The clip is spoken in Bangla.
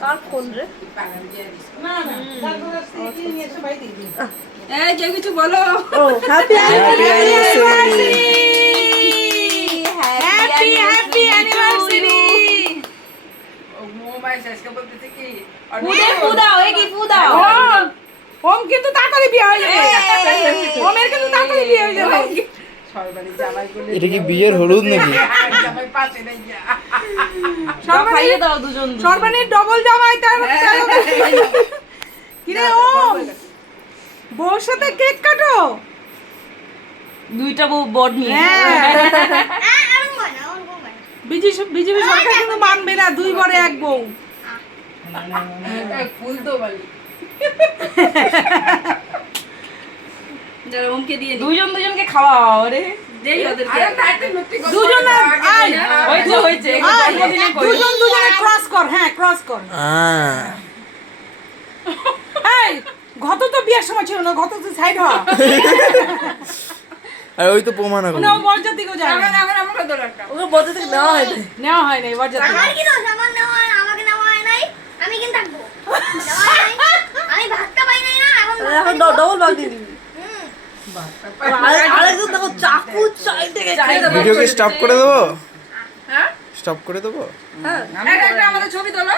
কার ফোন রে? কেউ কিছু বলো। ও হ্যাপি অ্যানিভার্সারি। Happy anniversary. ওম কিন্তু তাড়াতাড়ি বিয়ে হয়ে যাবে। ওমের কিন্তু তাড়াতাড়ি বিয়ে হয়ে যাবে। এটা কি বিয়ের হলুদ নাকি? খাইয়ে দাও দুজন। সর্বাণীর ডবল জামাই তার। কিরে ও বউর সাথে কেক কাটো। দুইটা বউ বড় নিয়ে। বিজেপি সরকার কিন্তু মানবে না 2 বরে 1 বউ। ওমকে দিয়ে দুজন দুজনকে খাওয়াও রে। দেই ওদেরকে। দুজন আয় হয়েছে জন্মদিনে কই। দুজন দুজনে ক্রস কর। হ্যাঁ ক্রস কর। এই গত তো বিয়ের সময় ছিল না, গত তো সাইড হ। আর ওই তো প্রমাণ হবে। না বরযাত্রী কেউ যায় না। ওকে বলতে থেকে নেওয়া হয় না। নেওয়া হয় না বরযাত্রী। আমার কি দোষ? আমার নেওয়া হয়, আমাকে নেওয়া হয় নাই, আমি কিন্তু থাকবো। নেওয়া হয় নাই, আমি ভাতটা পাই নাই না, এখন ডবল ভাগ দিয়ে দিবি। আরেকজন দেখো চাকু চাইতে গেছে। ভিডিওকে স্টপ করে দেবো? হ্যাঁ স্টপ করে দেবো? হ্যাঁ আমাদের ছবি তোলো।